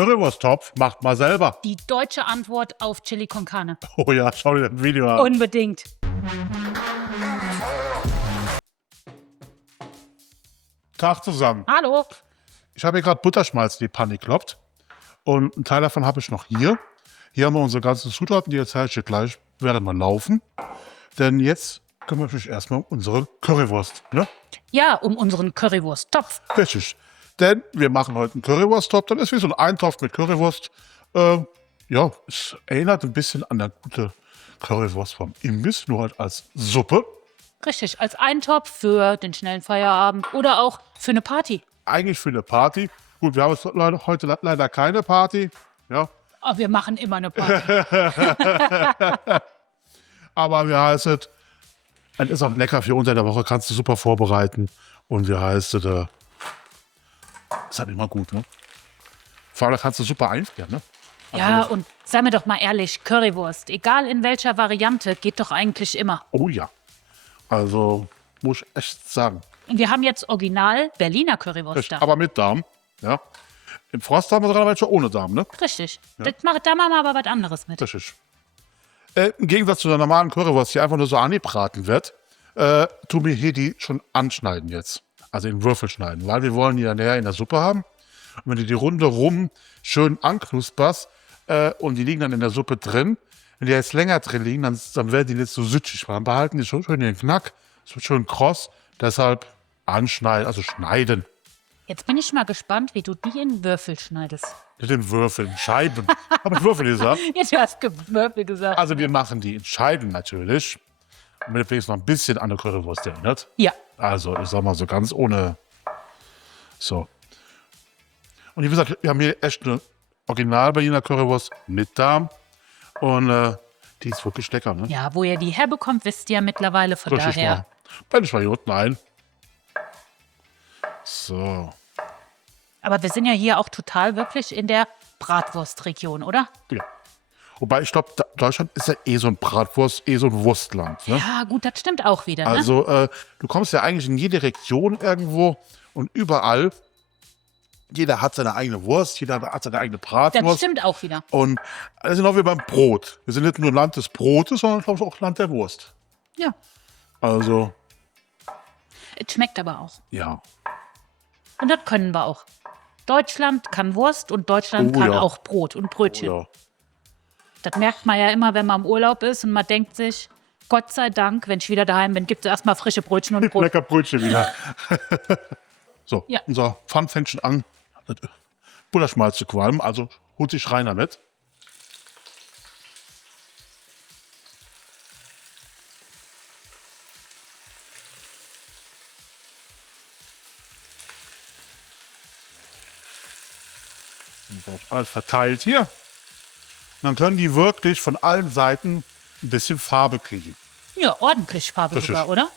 Currywursttopf macht mal selber. Die deutsche Antwort auf Chili con Carne. Oh ja, schau dir das Video an. Unbedingt. Tag zusammen. Hallo. Ich habe hier gerade Butterschmalz in die Panne gekloppt. Und einen Teil davon habe ich noch hier. Hier haben wir unsere ganzen Zutaten, die erzähle ich dir gleich, werden wir laufen. Denn jetzt kümmere ich mich erstmal um unsere Currywurst. Ne? Ja, um unseren Currywursttopf. Richtig. Denn wir machen heute einen Currywursttopf. Das ist wie so ein Eintopf mit Currywurst. Ja, es erinnert ein bisschen an eine gute Currywurst vom Imbiss, nur halt als Suppe. Richtig, als Eintopf für den schnellen Feierabend oder auch für eine Party. Eigentlich für eine Party. Gut, wir haben jetzt heute leider keine Party. Ja, Aber wir machen immer eine Party. aber wie heißt es? Es ist auch lecker für unter der Woche, kannst du super vorbereiten. Und wie heißt es? Ist halt immer gut, ne? Vor allem kannst du super einfrieren, ne? Ja, und sei mir doch mal ehrlich, Currywurst, egal in welcher Variante, geht doch eigentlich immer. Oh ja. Also, muss ich echt sagen. Und wir haben jetzt original Berliner Currywurst da. Aber mit Darm, ja. Im Frost haben wir sogar welche ohne Darm, ne? Richtig. Da machen wir aber was anderes mit. Richtig. Im Gegensatz zu der normalen Currywurst, die einfach nur so angebraten wird, tun wir hier die schon anschneiden jetzt. Also in Würfel schneiden, weil wir wollen die dann näher in der Suppe haben. Und wenn du die Runde rum schön anknusperst und die liegen dann in der Suppe drin, wenn die jetzt länger drin liegen, dann werden die nicht so süchtig. Dann behalten die schon schön den Knack, so schön kross. Deshalb anschneiden, also schneiden. Jetzt bin ich mal gespannt, wie du die in Würfel schneidest. Nicht in Würfeln, Scheiben. Habe ich Würfel gesagt? Jetzt hast du Würfel gesagt. Also wir machen die in Scheiben natürlich. Damit wenigstens noch ein bisschen an eine Currywurst erinnert. Ja. Also ich sag mal so ganz ohne. So. Und wie gesagt, wir haben hier echt eine Original Berliner Currywurst mit Darm. Und die ist wirklich lecker, ne? Ja, wo ihr die herbekommt, wisst ihr ja mittlerweile, von Richtig daher. mal. Wenn ich mal hier unten ein. So. Aber wir sind ja hier auch total wirklich in der Bratwurstregion, oder? Ja. Wobei ich glaube, Deutschland ist ja eh so ein Bratwurst, eh so ein Wurstland. Ne? Ja, gut, das stimmt auch wieder. Ne? Also du kommst ja eigentlich in jede Region irgendwo und überall. Jeder hat seine eigene Wurst, jeder hat seine eigene Das Bratwurst. stimmt auch wieder. Und das ist genau wie beim Brot. Wir sind nicht nur Land des Brotes, sondern glaube ich auch Land der Wurst. Ja. Also, Es schmeckt aber auch. ja. Und das können wir auch. Deutschland kann Wurst und Deutschland Oh kann ja. auch Brot und Brötchen. Ja. Das merkt man ja immer, wenn man im Urlaub ist und man denkt sich, Gott sei Dank, wenn ich wieder daheim bin, gibt es erstmal frische Brötchen und Brot. Lecker Brötchen wieder. So, Ja. unser Pfann fängt schon an, das Butterschmalz zu qualmen. Also holt sich Rainer mit. Alles verteilt hier. Und dann können die wirklich von allen Seiten ein bisschen Farbe kriegen. Ja, ordentlich Farbe Das sogar, ist- oder?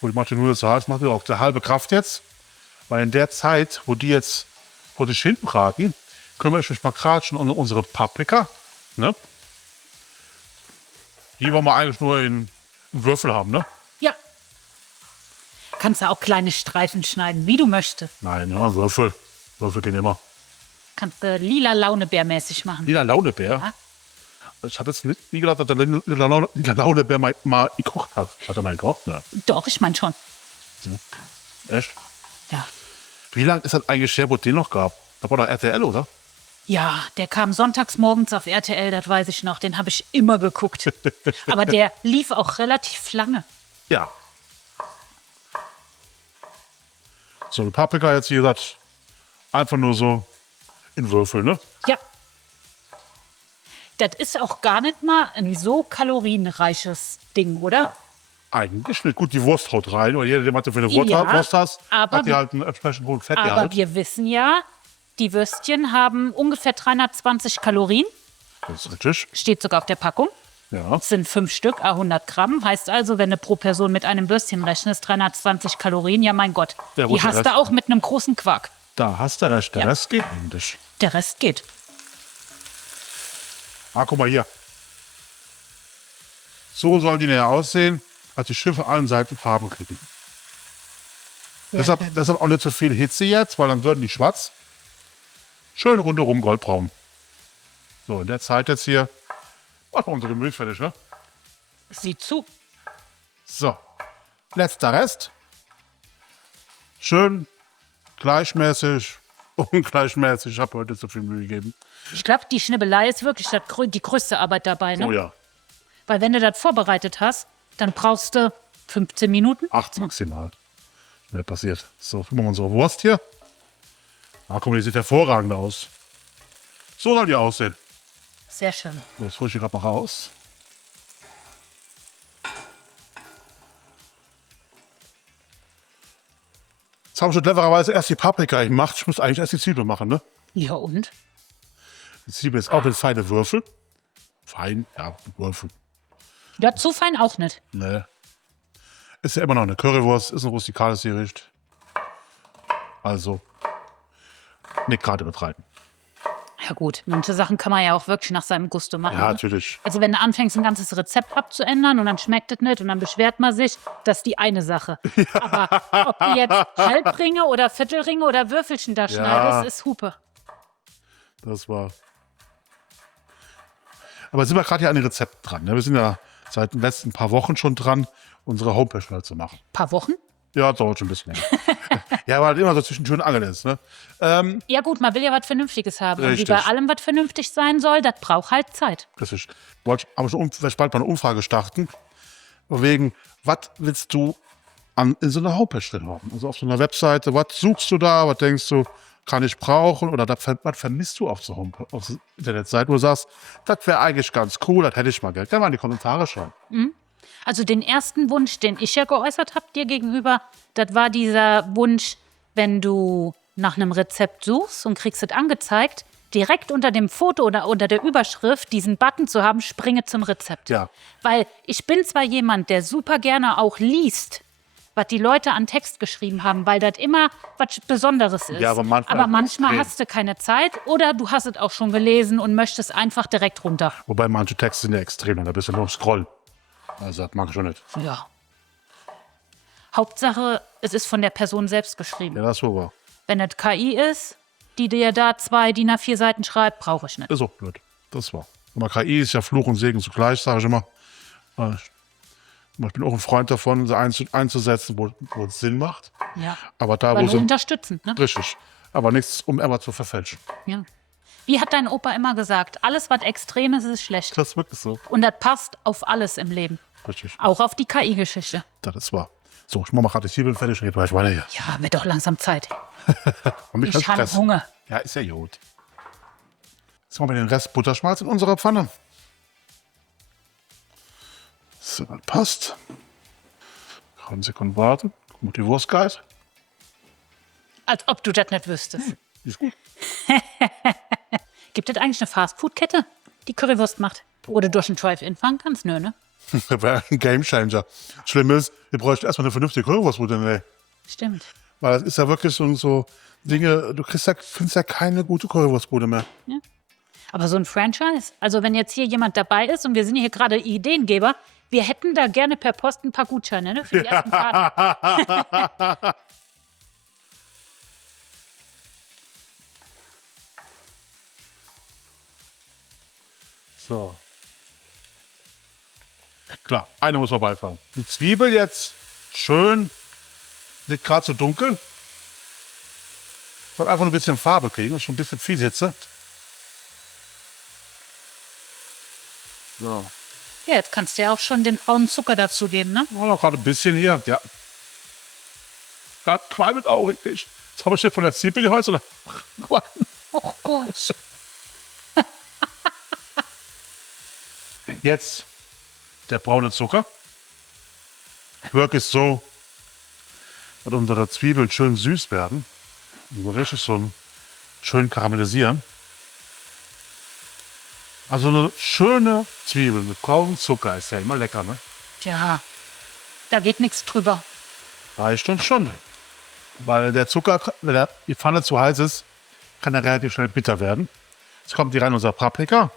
Und ich mache nur das Salz, mache auch die halbe Kraft jetzt. Weil in der Zeit, wo die jetzt vor sich hinten braten, können wir euch mal kratschen und unsere Paprika. Ne? Die wollen wir eigentlich nur in Würfel haben, ne? Ja. Kannst du auch kleine Streifen schneiden, wie du möchtest. Nein, ja, Würfel. Würfel gehen immer. Kannst du lila Launebärmäßig machen. Lila Launebär. Ich habe jetzt nie gedacht, dass der Lila Launebär mal gekocht hat. Hat er mal gekocht? Ne? Doch, ich meine schon. Echt? Ja. Wie lange ist das eigentlich her, wo es den noch gab? Da war doch RTL, oder? Ja, der kam sonntags morgens auf RTL, das weiß ich noch. Den habe ich immer geguckt. Aber der lief auch relativ lange. Ja. So, die Paprika jetzt, wie gesagt, einfach nur so in Würfel, ne? Ja. Das ist auch gar nicht mal ein so kalorienreiches Ding, oder? Eigentlich nicht. Gut, die Wurst haut rein, weil jeder, der mal für eine Ja, Wurst hast, aber hat die wir- halt einen entsprechend hohen Aber Fettgehalt. wir wissen ja, die Würstchen haben ungefähr 320 Kalorien. Das ist richtig. Steht sogar auf der Packung. Ja. Das sind 5 Stück, 100 Gramm. Heißt also, wenn du pro Person mit einem Würstchen rechnest, 320 Kalorien, ja mein Gott. Ja, gut, Die hast der du Rest- auch mit einem großen Quark. Da hast du recht. Der Ja. Rest geht eigentlich. Der Rest geht. Ah, guck mal hier. So sollen die näher aussehen, als die Schiffe allen Seiten Farben kriegen. Deshalb auch nicht so viel Hitze jetzt, weil dann würden die schwarz. Schön rundherum goldbraun. So, in der Zeit jetzt hier machen wir unser Gemüse fertig, ne? Sieh zu. So, letzter Rest. Schön gleichmäßig, ungleichmäßig. Ich habe heute so viel Mühe gegeben. Ich glaube, die Schnibbelei ist wirklich die größte Arbeit dabei, ne? Oh ja, Weil wenn du das vorbereitet hast, dann brauchst du 15 Minuten. 8 maximal. Schnell passiert. So, gucken wir mal unsere Wurst hier. Ah, guck mal, die sieht hervorragend aus. So soll die aussehen. Sehr schön. So, das hole ich hier gerade mal raus. Jetzt haben wir schon clevererweise erst die Paprika gemacht. Ich muss eigentlich erst die Zwiebel machen, ne? Ja, und? Die Zwiebel ist auch in feine Würfel. Fein, ja, Würfel. Ja, zu fein auch nicht. Ne. Ist ja immer noch eine Currywurst, ist ein rustikales Gericht. Also, nicht gerade betreiben. Ja gut, manche Sachen kann man ja auch wirklich nach seinem Gusto machen. Ja, ne? natürlich. Also wenn du anfängst, ein ganzes Rezept abzuändern und dann schmeckt es nicht und dann beschwert man sich, das ist die eine Sache. Aber ob du jetzt Halbringe oder Viertelringe oder Würfelchen da schneidest, ist Hupe. Das war. Aber sind wir gerade hier an den Rezepten dran. Ne? Wir sind ja seit den letzten paar Wochen schon dran, unsere Homepage schnell zu machen. Paar Wochen? Ja, dauert schon ein bisschen länger. Ja, weil halt immer so zwischen Tür und Angel ist. Ne? Ja gut, man will ja was Vernünftiges haben. Und wie Richtig. bei allem, was vernünftig sein soll, das braucht halt Zeit. Das ist, wollte aber schon vielleicht bald mal eine Umfrage starten. Wegen, was willst du in so einer Homepage drin haben? Also auf so einer Webseite, was suchst du da, was denkst du, kann ich brauchen? Oder was vermisst du auf so einer Internetseite, wo du sagst, das wäre eigentlich ganz cool, das hätte ich mal Geld. Kann man in die Kommentare schreiben. Also den ersten Wunsch, den ich ja geäußert habe dir gegenüber, das war dieser Wunsch, wenn du nach einem Rezept suchst und kriegst es angezeigt, direkt unter dem Foto oder unter der Überschrift diesen Button zu haben, springe zum Rezept. Ja. Weil ich bin zwar jemand, der super gerne auch liest, was die Leute an Text geschrieben haben, weil das immer was Besonderes ist. Ja, aber manchmal extrem. hast du keine Zeit oder du hast es auch schon gelesen und möchtest einfach direkt runter. Wobei manche Texte sind ja extrem, und da bist du nur scrollen. Also das mag ich schon nicht. Ja. Hauptsache, es ist von der Person selbst geschrieben. Ja, das ist super. Wenn es KI ist, die dir da 2 DIN A4 Seiten schreibt, brauche ich nicht. Ist auch blöd. Das war. Aber KI ist ja Fluch und Segen zugleich, sage ich immer. Ich bin auch ein Freund davon, sie einzusetzen, wo es Sinn macht. Ja. Aber da, Aber wo nur sie. unterstützend, ne? Richtig. Aber nichts, um immer zu verfälschen. Ja. Wie hat dein Opa immer gesagt, alles, was extrem ist, ist schlecht. Das ist wirklich so. Und das passt auf alles im Leben. Richtig. Auch auf die KI-Geschichte. Das ist wahr. So, ich mache mal gerade die Zwiebeln fertig und geht gleich weiter hier. Ja, wird doch langsam Zeit. Und mich Ich ganz habe Stress. Hunger. Ja, ist ja gut. Jetzt machen wir den Rest Butterschmalz in unserer Pfanne. So, das passt. Gerade eine Sekunde warten. Guck mal, die Wurst geht. Als ob du das nicht wüsstest. Die ist gut. Gibt es eigentlich eine Fastfood-Kette, die Currywurst macht? Oder durch einen Drive-In fahren kannst? Nö, ne? Das wäre ein Gamechanger. Schlimm ist, wir bräuchten erstmal eine vernünftige Currywurstbude. Nee. Stimmt. Weil das ist ja wirklich so Dinge, findest ja keine gute Currywurstbude mehr. Aber so ein Franchise, also wenn jetzt hier jemand dabei ist und wir sind hier gerade Ideengeber, wir hätten da gerne per Post ein paar Gutscheine, ne? Für die ersten Fahrten. So. Klar, eine muss vorbeifahren. Die Zwiebel jetzt schön, nicht gerade so dunkel. Soll einfach nur ein bisschen Farbe kriegen, ist schon ein bisschen viel Hitze. So. Ja, jetzt kannst du ja auch schon den braunen Zucker dazu geben, ne? Oh, noch gerade ein bisschen hier, ja. Gerade qualmt auch richtig. Jetzt habe ich hier von der Zwiebel die Holz oder? Oh Gott. Jetzt der braune Zucker. Wirklich so, dass unsere Zwiebeln schön süß werden. Und so richtig so schön karamellisieren. Also eine schöne Zwiebel mit braunem Zucker ist ja immer lecker, ne? Tja, da geht nichts drüber. Reicht uns schon. Weil der Zucker, wenn die Pfanne zu heiß ist, kann er relativ schnell bitter werden. Jetzt kommt hier rein unser Paprika.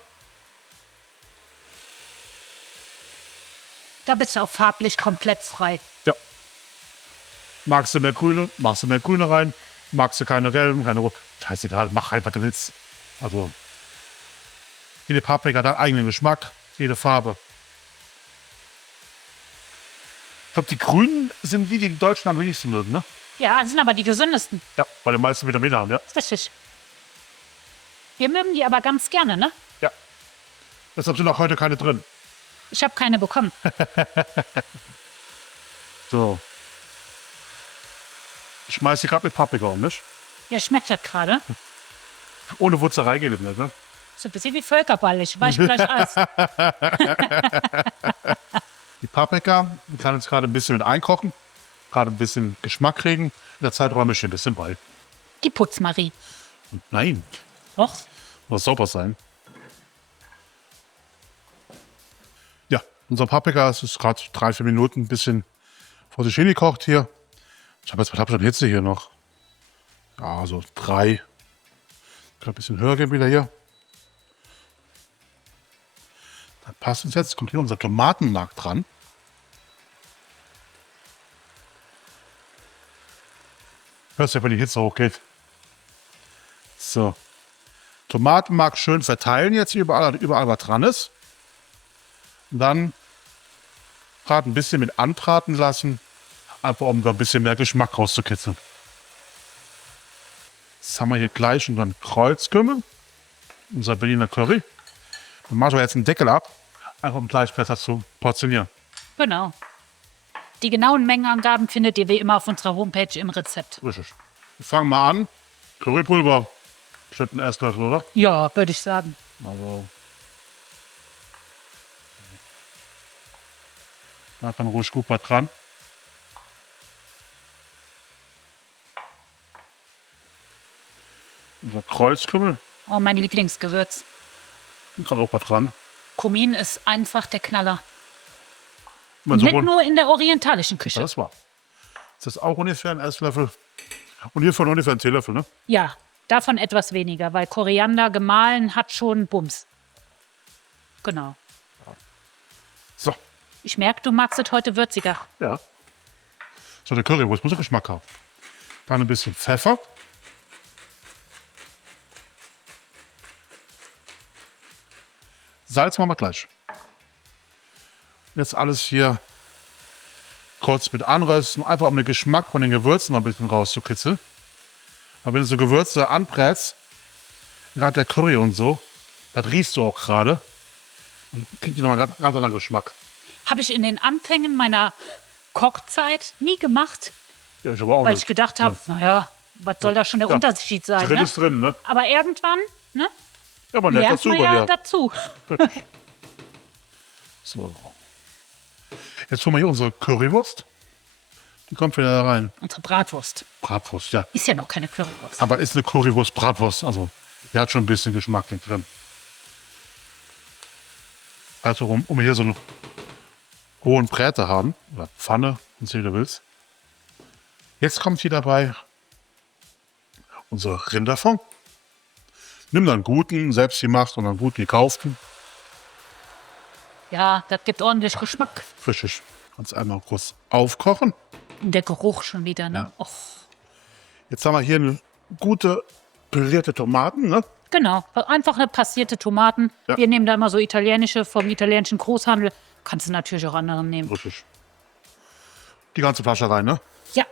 Da bist du auch farblich komplett frei. Ja. Magst du mehr Grüne, machst du mehr Grüne rein. Magst du keine gelben, keine roten? Scheißegal, mach halt, was du willst. Also, jede Paprika hat einen eigenen Geschmack, jede Farbe. Ich glaube, die Grünen sind die in Deutschland am wenigsten mögen, ne? Ja, sind aber die gesündesten. Ja, weil die meisten Vitamine haben, ja. Richtig. Wir mögen die aber ganz gerne, ne? Ja. Deshalb sind auch heute keine drin. Ich habe keine bekommen. So. Ich schmeiß die gerade mit Paprika um, nicht? Ja, schmeckt das gerade. Ohne Wurzerei geht es nicht, ne? So ein bisschen wie Völkerball. Ich weiß gleich alles. Die Paprika die kann jetzt gerade ein bisschen mit einkochen, gerade ein bisschen Geschmack kriegen. In der Zeit räume ich ein bisschen bei. Die Putzmarie. Nein, Doch. muss sauber sein. Ja, unser Paprika ist gerade 3-4 Minuten ein bisschen vor sich hingekocht hier. Ich habe jetzt, was habe ich denn Hitze hier noch? Ja, so 3. Ich kann ein bisschen höher gehen wieder hier. Dann passt uns jetzt, kommt hier unser Tomatenmark dran. Hörst du, wenn die Hitze hochgeht. So. Tomatenmark schön verteilen jetzt überall was dran ist. Und dann gerade ein bisschen mit anbraten lassen, einfach um da ein bisschen mehr Geschmack rauszukitzeln. Jetzt haben wir hier gleich unseren Kreuzkümmel, unser Berliner Curry. Dann machen wir jetzt einen Deckel ab, einfach um gleich besser zu portionieren. Genau. Die genauen Mengenangaben findet ihr wie immer auf unserer Homepage im Rezept. Richtig. Wir fangen mal an. Currypulver, bestimmt ein Esslöffel, oder? Ja, würde ich sagen. Also. Da kann ruhig gut was dran. Unser Kreuzkümmel, Oh, mein Lieblingsgewürz. kann auch was dran. Kumin ist einfach der Knaller. Wenn so Nicht rund- nur in der orientalischen Küche. Das war. Das ist auch ungefähr ein Esslöffel. Und hiervon ungefähr ein Teelöffel, ne? Ja, davon etwas weniger, weil Koriander gemahlen hat schon Bums. Genau. So, Ich merke, du magst es heute würziger. ja. So, der Currywurst muss Geschmack haben. Dann ein bisschen Pfeffer. Salz machen wir gleich. Jetzt alles hier kurz mit anrösten, einfach um den Geschmack von den Gewürzen noch ein bisschen rauszukitzeln. Aber wenn du so Gewürze anbrätst, gerade der Curry und so, das riechst du auch gerade. Und kriegt die nochmal ganz anderen Geschmack. Habe ich in den Anfängen meiner Kochzeit nie gemacht, Ja, ich aber auch weil ich nicht. gedacht habe, naja, was soll da schon der Ja. Unterschied sein? Drin Ne? ist drin, ne? Aber irgendwann ne, Ja, aber nett lernt dazu man bei ja dir. dazu. So. Jetzt holen wir hier unsere Currywurst. Die kommt wieder da rein. Unsere Bratwurst. Bratwurst, ja. Ist ja noch keine Currywurst. Aber ist eine Currywurst-Bratwurst. Also, die hat schon ein bisschen Geschmack drin. Also, um hier so einen hohen Bräte haben, oder Pfanne, wie du willst. Jetzt kommt hier dabei unser Rinderfond. Nimm dann guten, selbst gemacht und dann gut gekauften. Ja, das gibt ordentlich Geschmack. Frisch. Kannst einmal kurz aufkochen. Und der Geruch schon wieder, ne? Ja. Och, Jetzt haben wir hier eine gute pürierte Tomaten, ne? genau, einfach eine passierte Tomaten. Ja. Wir nehmen da immer so italienische vom italienischen Großhandel. Kannst du natürlich auch andere nehmen. Richtig. Die ganze Flasche rein, ne? Ja.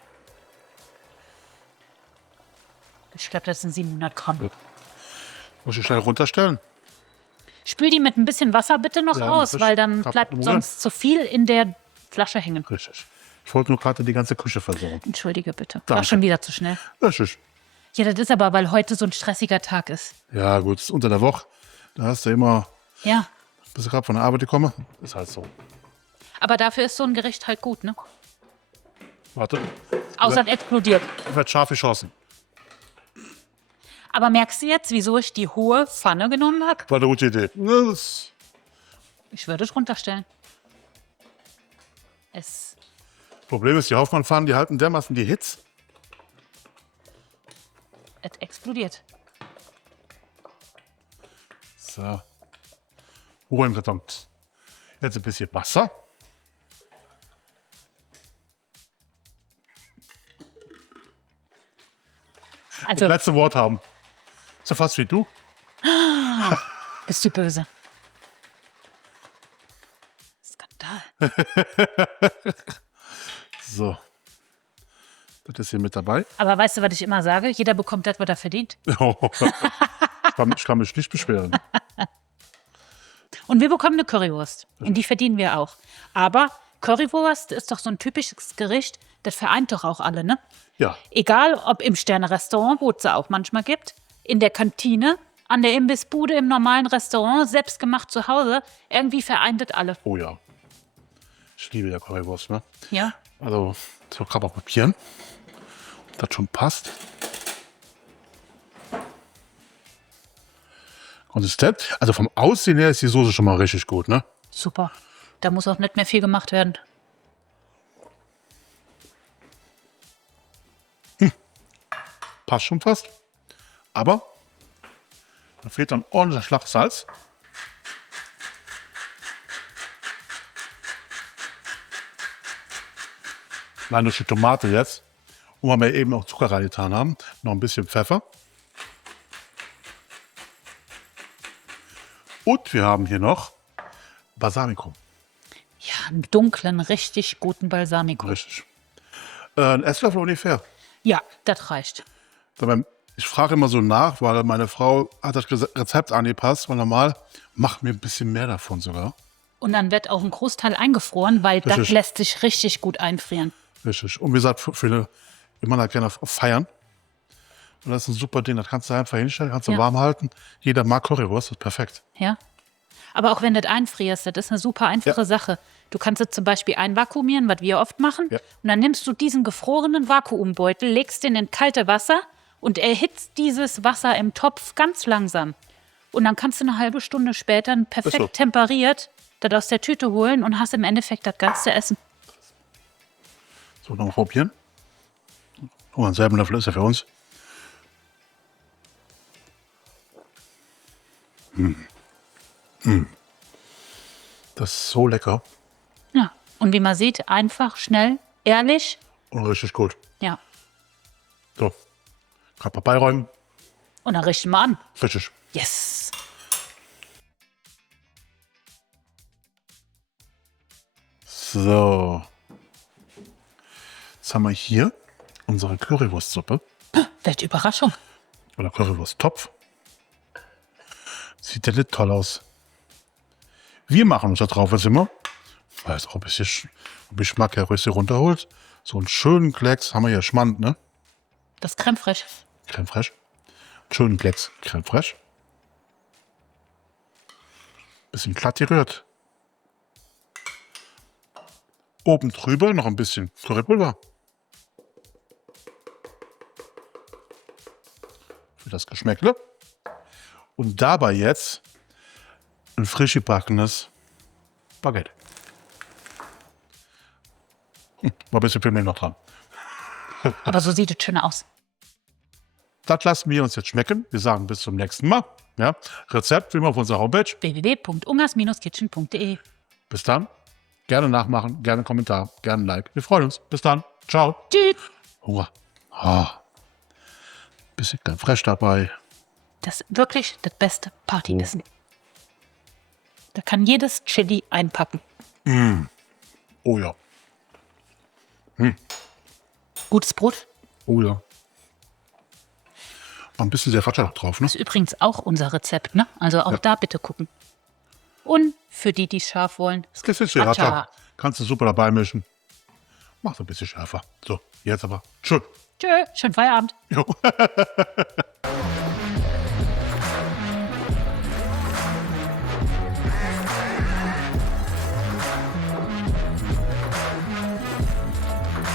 Ich glaube, das sind 700 Gramm. Muss ich schnell runterstellen. Spül die mit ein bisschen Wasser bitte noch Ja, aus, frisch. weil dann Kein bleibt Problem. sonst zu viel in der Flasche hängen. Richtig. Ich wollte nur gerade die ganze Küche versorgen. Entschuldige bitte. War Danke. schon wieder zu schnell. Richtig. Ja, das ist aber, weil heute so ein stressiger Tag ist. Ja, gut, ist unter der Woche. Da hast du immer, Ja. bis ich gerade von der Arbeit gekommen. Ist halt so. Aber dafür ist so ein Gericht halt gut, ne? Warte, Außer es explodiert. wird scharf geschossen. Aber merkst du jetzt, wieso ich die hohe Pfanne genommen habe? War eine gute Idee. Das Ich würde es runterstellen. Es. Problem ist, die Hoffmann-Pfannen, die halten dermaßen die Hitze. Es explodiert. So. Ruhe im Karton. Jetzt ein bisschen Wasser. Also, letzte Wort haben. Ist ja fast wie du. bist du böse? Skandal. So. Das ist hier mit dabei. Aber weißt du, was ich immer sage? Jeder bekommt das, was er verdient. Ich kann mich nicht beschweren. Und wir bekommen eine Currywurst. Und die verdienen wir auch. Aber Currywurst ist doch so ein typisches Gericht, das vereint doch auch alle, ne? Ja, Egal, ob im Sterne-Restaurant, wo es ja auch manchmal gibt, in der Kantine, an der Imbissbude, im normalen Restaurant, selbstgemacht zu Hause, irgendwie vereint das alle. oh ja. Ich liebe ja Currywurst, ne? Ja. Also, so kann man probieren. Ob das schon passt. Konsistent. Also vom Aussehen her ist die Soße schon mal richtig gut, ne? Super. Da muss auch nicht mehr viel gemacht werden. Passt schon fast. Aber da fehlt dann ordentlicher Schlag Salz. Nein, durch die Tomate jetzt. Und weil wir eben auch Zucker reingetan haben. Noch ein bisschen Pfeffer. Und wir haben hier noch Balsamico. Ja, einen dunklen, richtig guten Balsamico. Richtig. Ein Esslöffel ungefähr. Ja, das reicht. Ich frage immer so nach, weil meine Frau hat das Rezept angepasst. Und normal macht mir ein bisschen mehr davon sogar. Und dann wird auch ein Großteil eingefroren, weil das Richtig. lässt sich richtig gut einfrieren. Richtig. Und wie gesagt, für immer noch gerne feiern. Und das ist ein super Ding. Das kannst du einfach hinstellen, kannst du Ja. warm halten. Jeder mag Currywurst, das ist perfekt. Ja. Aber auch wenn du das einfrierst, das ist eine super einfache Ja. Sache. Du kannst es zum Beispiel einvakuumieren, was wir oft machen. Ja. Und dann nimmst du diesen gefrorenen Vakuumbeutel, legst den in kalte Wasser und erhitzt dieses Wasser im Topf ganz langsam. Und dann kannst du eine halbe Stunde später perfekt so. temperiert das aus der Tüte holen und hast im Endeffekt das ganze Essen. So, noch mal probieren. Oh, einen selben Löffel ist ja für uns. Das ist so lecker Ja. Und wie man sieht, einfach, schnell, ehrlich. und richtig gut. Ja. So, gerade mal beiräumen. Und dann richten wir an. Richtig. Yes. So. Jetzt haben wir hier unsere Currywurstsuppe Welche Überraschung. oder Currywursttopf. Sieht der nicht toll aus. Wir machen uns da drauf jetzt immer, weil es auch ein bisschen Geschmack her Röste runterholt. So einen schönen Klecks haben wir hier Schmand, ne? Das Creme fraiche. Creme fraiche. Schönen Klecks Creme fraiche. Bisschen glatt gerührt. Oben drüber noch ein bisschen Currypulver. Für das Geschmäckle. Und dabei jetzt ein frisch gebackenes Baguette. War ein bisschen viel mehr noch dran. Aber so sieht es schön aus. Das lassen wir uns jetzt schmecken. Wir sagen bis zum nächsten Mal. Ja, Rezept wie immer auf unserer Homepage. www.ungas-kitchen.de. Bis dann. Gerne nachmachen, gerne Kommentar, gerne Like. Wir freuen uns. Bis dann. Ciao. Tschüss. Hunger. Bisschen Creme fraiche dabei. Das ist wirklich das beste Partyessen. Da kann jedes Chili einpacken. Oh ja. Gutes Brot Oh ja. Ein bisschen sehr Fatscher noch drauf, ne? ist übrigens auch unser Rezept, ne? Also auch da bitte gucken. Und für die, die es scharf wollen, Das bisschen Sriracha. Sriracha. Kannst du super dabei mischen. Mach's ein bisschen schärfer. So, jetzt aber. Tschüss. Tschö, schönen Feierabend. Jo.